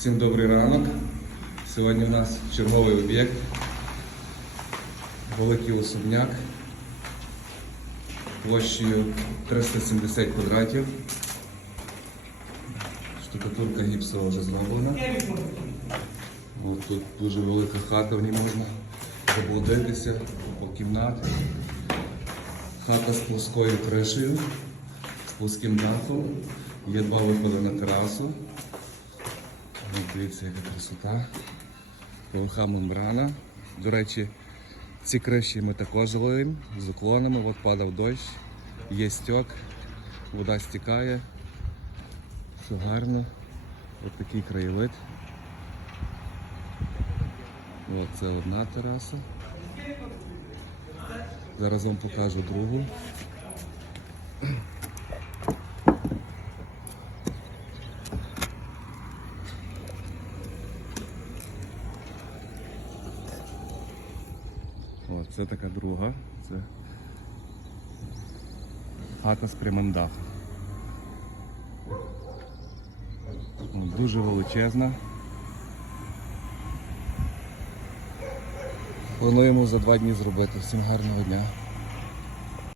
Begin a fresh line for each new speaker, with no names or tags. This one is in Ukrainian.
Всім добрий ранок. Сьогодні у нас черговий об'єкт. Великий особняк площею 370 квадратів. Штукатурка гіпсова вже зроблена. От тут дуже велика хата, в ній можна заблудитися по кімнати. Хата з плоскою кришею, з плоским дахом. Є два виходи на терасу. Дивіться, яка красота. Поверха мембрана. До речі, ці криші ми також залиємо з уклонами. От падав дощ, є стьок, вода стікає. Все гарно. Ось такий краєвид. От це одна тераса. Зараз вам покажу другу. О, це така друга. Це хата з прямим дахом. Дуже величезна. Плануємо за два дні зробити. Всім гарного дня.